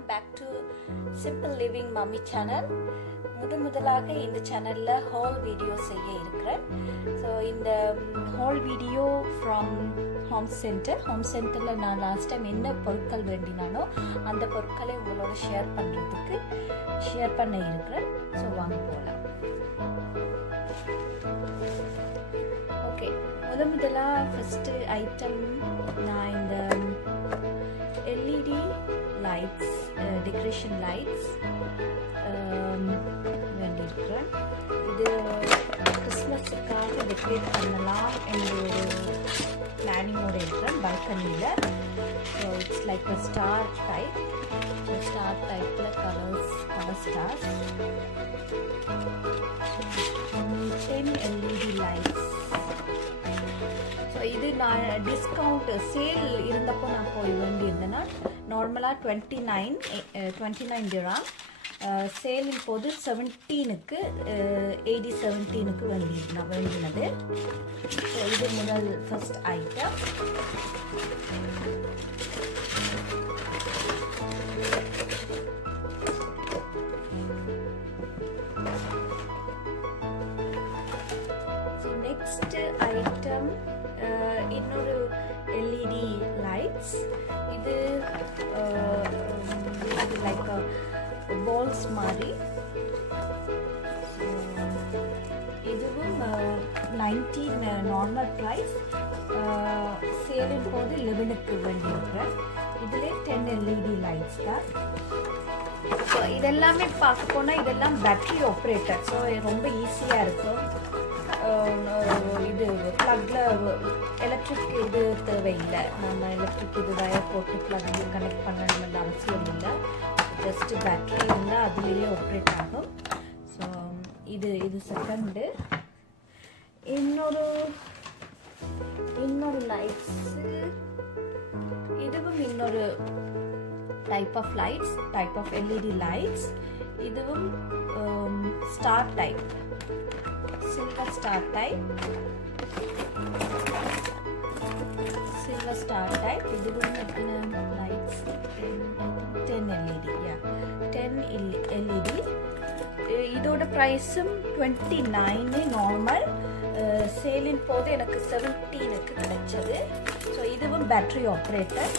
welcome back to Simple Living Mummy channel. முதலாக இந்த சேனல்ல ஹால் வீடியோ செய்ய இருக்கிறேன். ஸோ இந்த ஹால் வீடியோ ஃப்ரம் ஹோம்சென்டர்ல நான் லாஸ்ட் டைம் என்ன பொருட்கள் வேண்டினானோ அந்த பொருட்களை உங்களோட ஷேர் பண்ண இருக்கிறேன். ஸோ வாங்க போகலாம். ஓகே, முதலாக ஃபர்ஸ்ட் ஐட்டம் நான் இந்த LED lights, decoration lights வேண்டியிருக்கிறேன். இது கிறிஸ்மஸுக்காக டெக்கரேட் பண்ணலாம் என்ற ஒரு பிளானிங்கோடு இருக்கிறேன் பால்கனியில். So it's like a star டைப்பில் colour stars. 10 LED lights. So இது நான் டிஸ்கவுண்ட் சேல் இருந்தப்போ நான் போய் வேண்டியிருந்தேன்னா நார்மலாக 29 dirham, சேலின் போது 17க்கு 17க்கு வேண்டினது. ஸோ இது முதல் first item. So next item இன்னொரு LED லைட்ஸ். இது லைக் பால்ஸ் மாதிரி. இதுவும் 19 நார்மல் ப்ரைஸ், சேலின் போது 11க்கு வேண்டியிருக்கிறேன். இதிலே 10 LED லைட்ஸ் தான். ஸோ இதெல்லாமே பார்க்க போனால் இதெல்லாம் பேட்டரி ஆப்ரேட்டர். ஸோ ரொம்ப ஈஸியாக இருக்கும். இது ப்ளக்கில் எலக்ட்ரிக் இது தேவையில்லை. நம்ம எலக்ட்ரிக் இது வயர் போட்டு ப்ளக்கு கனெக்ட் பண்ணணும்னு அவசியம் இல்லை. ஜஸ்ட் பேட்டரி இருந்தால் அதுலேயே ஆப்ரேட் ஆகும். ஸோ இது செகண்டு. இன்னொரு லைட்ஸு, இதுவும் இன்னொரு டைப் ஆஃப் LED லைட்ஸ். இதுவும் star type, silver star type. இதுவும் லைட்ஸ் 10 LED. 10 LED. இதோட ப்ரைஸும் 29 நார்மல், சேலின் போது எனக்கு 17க்கு கிடைச்சது. ஸோ இதுவும் பேட்டரி ஆப்ரேட்டர்.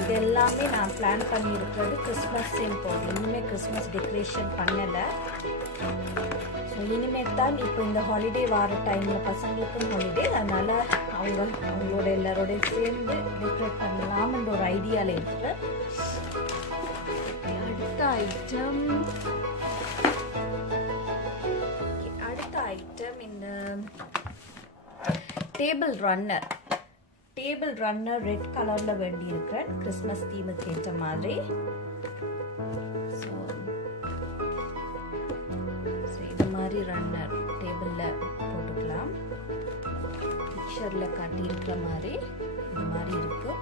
இது எல்லாமே நான் பிளான் பண்ணியிருக்கிறது கிறிஸ்மஸின் போது. இனிமேல் கிறிஸ்மஸ் டெக்கரேஷன் பண்ணலை. ஸோ இனிமேல் தான் இப்போ இந்த ஹாலிடே வர டைமில் பசங்களுக்கும் ஹாலிடே, அதனால் அவங்களோட எல்லாரோடையும் சேர்ந்து டெக்கரேட் பண்ணலாம்ன்ற ஒரு ஐடியாவில் இருக்கிறேன். அடுத்த ஐட்டம் இந்த டேபிள் ரன்னர் ரெட் கலர்ல வேண்டி இருக்கிறேன், கிறிஸ்மஸ் தீமுக்கு ஏற்ற மாதிரி. ஸோ இது மாதிரி ரன்னர் டேபிள்ல போட்டுக்கலாம். பிக்சர்ல காட்டி இருக்கிற மாதிரி இது மாதிரி இருக்கு.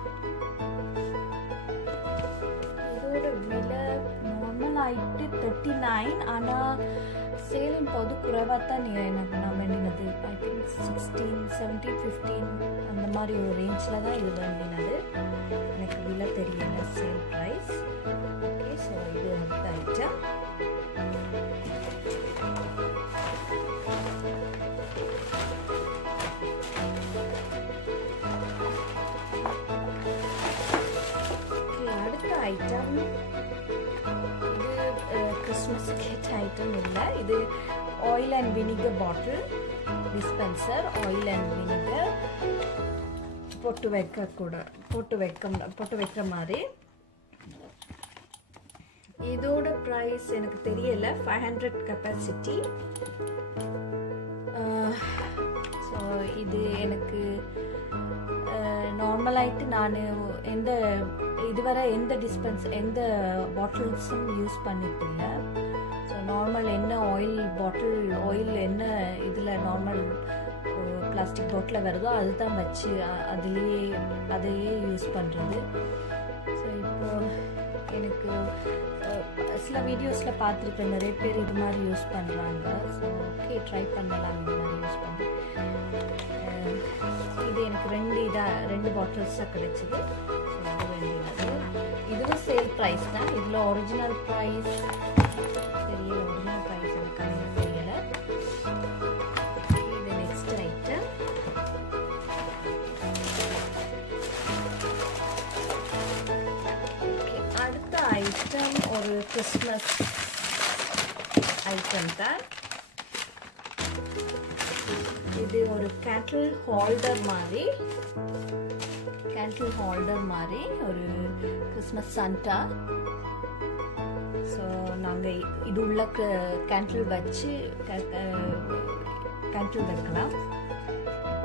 இதோட விலை நார்மல் ஆயிட்டு 39, ஆனால் சேலின் போது குறைவாக தான் எனக்கு நான் வேண்டினது. ஐ திங்க் 16, 17, 15 அந்த மாதிரி ஒரு ரேஞ்சில் தான் இது வேண்டினது. எனக்கு விலை தெரியல சேல் ப்ரைஸ். ஓகே, ஸோ இது அடுத்த ஐட்டம். அடுத்த ஐட்டம் கிறிஸ்மஸ் கேட் ஐட்டம் இல்லை. இது oil and vinegar bottle dispenser. Oil and vinegar போட்டு வைக்கிற மாதிரி. இதோட ப்ரைஸ் எனக்கு தெரியல. 500 கெப்பாசிட்டி. ஸோ இது எனக்கு நார்மலாயிட்டு நான் இதுவரை எந்த பாட்டில்ஸும் யூஸ் பண்ணிட்டு இல்லை. ஸோ நார்மல் என்ன ஆயில் என்ன இதில் நார்மல் பிளாஸ்டிக் பாட்டில் வருதோ அதுதான் வச்சு அதையே யூஸ் பண்ணுறது. ஸோ இப்போ எனக்கு சில வீடியோஸில் பார்த்துருக்கேன், நிறைய பேர் இது மாதிரி யூஸ் பண்ணுறாங்க. ஸோ ஓகே, ட்ரை பண்ணலாம் இந்த மாதிரி யூஸ் பண்ணி. இது எனக்கு ரெண்டு பாட்டில்ஸாக கிடைச்சிது. ஸோ அது வேண்டியது. price தான். இதுல original price தெரியல, original price எனக்கு தெரியல. இது next item. Okay, அடுத்த item ஒரு Christmas item தான். இது ஒரு candle holder மாதிரி ஒரு கிறிஸ்மஸ் சாண்டா. ஸோ நாங்கள் இது உள்ள கேண்டில் வச்சு கேண்டில் வைக்கலாம்.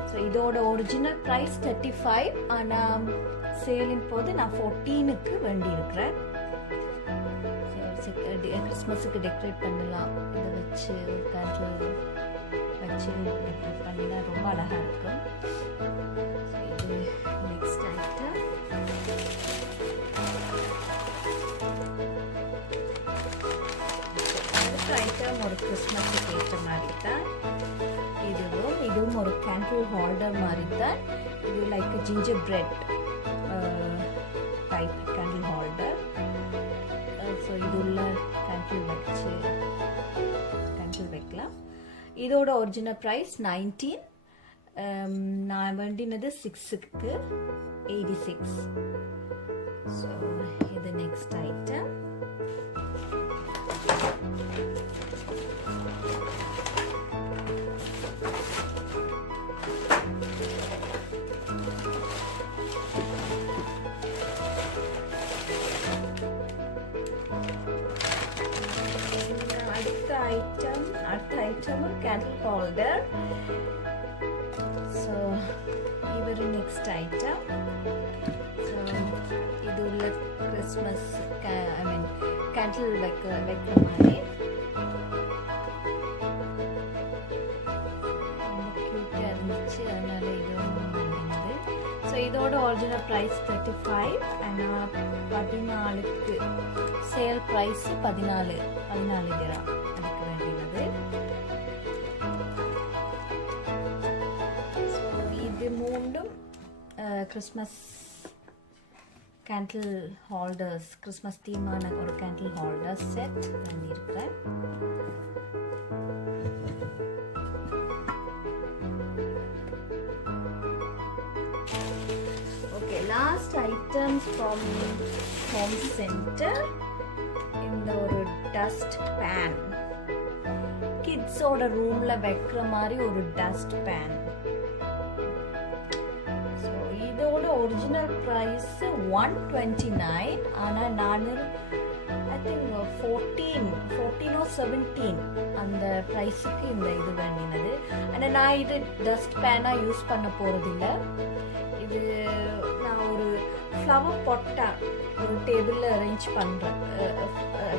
ஸோ இதோட ஒரிஜினல் ப்ரைஸ் 35, ஆனால் சேலின் போது நான் 14க்கு வேண்டி இருக்கிறேன். கிறிஸ்மஸுக்கு டெக்கரேட் பண்ணலாம். இதை வச்சு கேண்டில் வச்சு டெக்கரேட் பண்ணினா ரொம்ப அழகாக இருக்கும். இது நெக்ஸ்ட் ஐட்டம். அடுத்த ஐட்டம் ஒரு கிறிஸ்மஸுக்கு ஏற்ற மாதிரி தான். இதுவும் ஒரு கேண்டில் ஹோல்டர் மாதிரி தான். இது like ginger bread type candle holder. So இது உள்ள கேண்டில் வச்சு கேண்டில் வைக்கலாம். இதோட ஒரிஜினல் ப்ரைஸ் 19. நான் வேண்டினது 6க்கு 86. ஸோ இது நெக்ஸ்ட் ஐட்டம். அடுத்த ஐட்டம் கேண்டில் ஹோல்டர். ஸோ இவர் நெக்ஸ்ட் ஐட்டம். ஸோ இது உள்ள கிறிஸ்மஸ் கேண்டில் வைக்கிற மாதிரி ரொம்ப க்யூட்டாக இருந்துச்சு. அதனால இது இருந்தது. ஸோ இதோட ஒரிஜினல் ப்ரைஸ் 35, ஆனால் 14க்கு சேல் ப்ரைஸ் 14 திரம் அதுக்கு வேண்டியது. ஸோ இது மூண்டும் கிறிஸ்மஸ் கேண்டில் ஹோல்டர்ஸ், கிறிஸ்மஸ் தீமான ஒரு கேண்டில் ஹோல்டர் செட் பண்ணியிருக்கிறேன். Okay, last items from Homecentre. இந்த ஒரு டஸ்ட் பேன், கிட்ஸோட ரூம்ல வைக்கிற மாதிரி ஒரு டஸ்ட் பேன். ஸோ இதோட ஒரிஜினல் ப்ரைஸ் 129, ஆனால் நான் ஐ திங்க் 14 or 17 அந்த ப்ரைஸுக்கு இந்த இது வேண்டினது. ஆனால் நான் இது டஸ்ட் பேனாக யூஸ் பண்ண போகிறதில்ல. இது நான் ஒரு ஃப்ளவர் பொட்டா ஒரு டேபிளில் அரேஞ்ச் பண்ணுறேன்.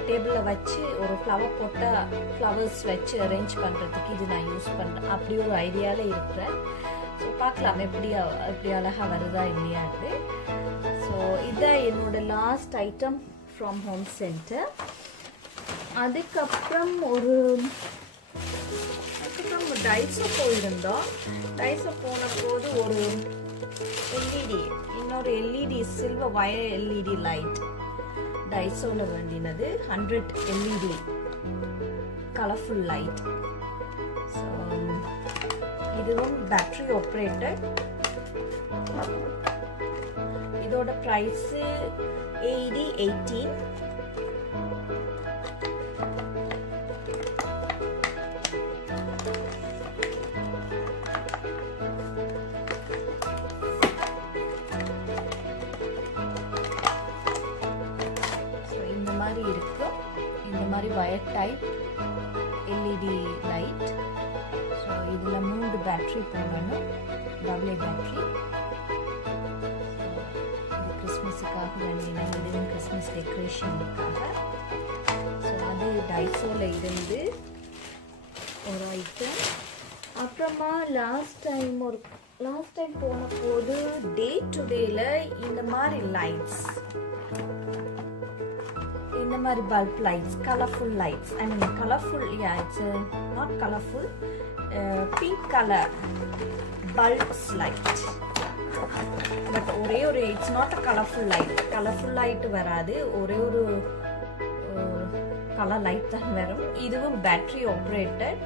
டேபிளில் வச்சு ஒரு ஃப்ளவர் பொட்டா ஃப்ளவர்ஸ் வச்சு அரேஞ்ச் பண்ணுறதுக்கு இது நான் யூஸ் பண்ணுறேன். அப்படி ஒரு ஐடியாவில் இருக்கிறேன். ஸோ பார்க்கலாம் எப்படி அழகாக வருதா இல்லையாட்டு. ஸோ இதான் என்னோட லாஸ்ட் ஐட்டம் ஃப்ரம் Homecentre. அதுக்கப்புறம் டைஸோ போயிருந்தோம். டைஸோ போன போது ஒரு எல்இடி, இன்னொரு LED silver wire LED light டைஸோல வேண்டினது 100 எல்இடி கலர்ஃபுல் லைட். ஸோ இதுவும் பேட்டரி ஆப்ரேட்டட். இதோட ப்ரைஸ் 18. இருக்கும் இந்த மாதிரி wire type LED light. So இதில் 3 பேட்டரி போடணும், டபுள் பேட்டரி. இது கிறிஸ்மஸுக்காக வேண்டின, இதுவும் கிறிஸ்மஸ் டெக்கரேஷனுக்காக. ஸோ அது டைஸோவில் இருந்து ஒரு ஐட்டம். அப்புறமா லாஸ்ட் டைம் போன போது டே டு டேல இந்த மாதிரி லைட்ஸ், இந்த மாதிரி bulb lights, colourful lights, I mean colourful, it's not colourful, pink colour bulbs light. But ஒரே ஒரு it's not a colourful light வராது, ஒரே ஒரு கலர் லைட் தான் வரும். இதுவும் பேட்டரி ஆப்ரேட்டட்,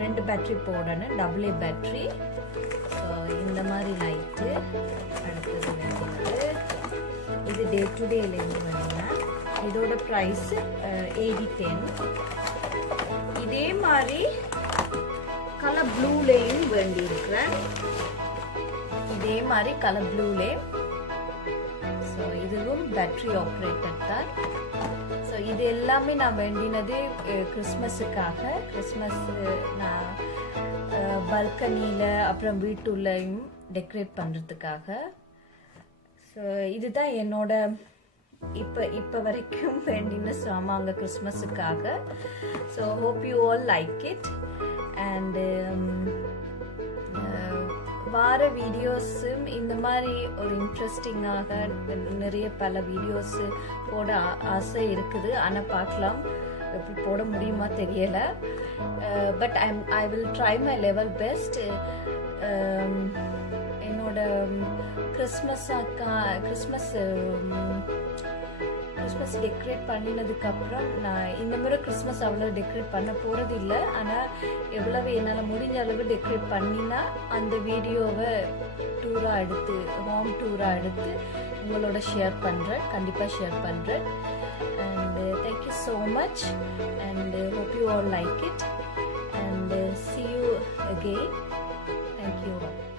2 பேட்டரி போடணும், டபுள் ஏ பேட்டரி. ஸோ இந்த மாதிரி லைட்டு. அடுத்தது வந்து இது டே டு டேலேருந்து வேணுங்க. இதோட ப்ரைஸ் 8010. இதே மாதிரி கலர் ப்ளூலேயும் வேண்டி இருக்கிறேன், இதே மாதிரி கலர் ப்ளூலே. ஸோ இதுவும் பேட்டரி ஆப்ரேட்டட் தான். ஸோ இது எல்லாமே நான் வேண்டினது கிறிஸ்மஸுக்காக. கிறிஸ்மஸ் நான் பல்கனியில் அப்புறம் வீட்டுள்ளையும் டெக்கரேட் பண்ணுறதுக்காக. ஸோ இதுதான் என்னோட இப்போ வரைக்கும் வேண்டின சாமாங்க கிறிஸ்மஸுக்காக. So hope you all like it. And வார வீடியோஸும் இந்த மாதிரி ஒரு இன்ட்ரெஸ்டிங்காக நிறைய பல வீடியோஸ் போட ஆசை இருக்குது. ஆனால் பார்க்கலாம் எப்படி போட முடியுமா தெரியல. But I will try my level best. என்னோட கிறிஸ்மஸ் டெக்கரேட் பண்ணினதுக்கப்புறம் நான் இந்த முறை கிறிஸ்மஸ் அவ்வளோ டெக்கரேட் பண்ண போகிறது இல்லை. ஆனால் எவ்வளவு என்னால் முடிஞ்ச அளவு டெக்கரேட் பண்ணினா அந்த வீடியோவை டூராக எடுத்து, ஹோம் டூராக எடுத்து உங்களோட ஷேர் பண்ணுறேன், கண்டிப்பாக ஷேர் பண்ணுறேன். And thank you so much and hope you all like it and see you again. Thank you all.